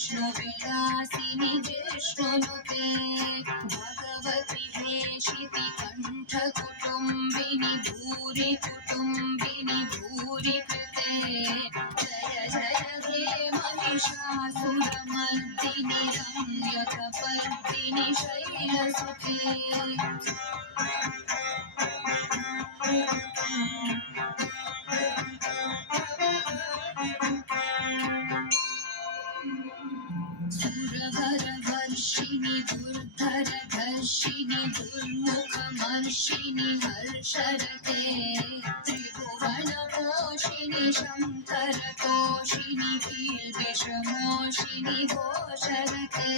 विष्णुविलासिनि जिष्णुनुते भगवति हेशिति कण्ठकुटुम्बिनि भूरि कुटुम्बिनि भूरि कृते जय जय हे महिषासुरमर्दिनि रम्यकपर्दिनि शैलसुते सुरवरवर्षिणि दुर्धरधर्षिणि दुर्मुखमर्षिणि हर्षरते त्रिभुवनपोषिणि शङ्करतोषिणि कीर्तिशमोषिणि घोषरते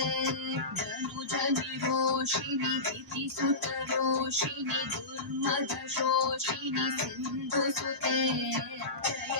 धनुजनिरोषिणि दितिसुतरोषिणि दुर्मदशोषिणि सिन्धुसुते जय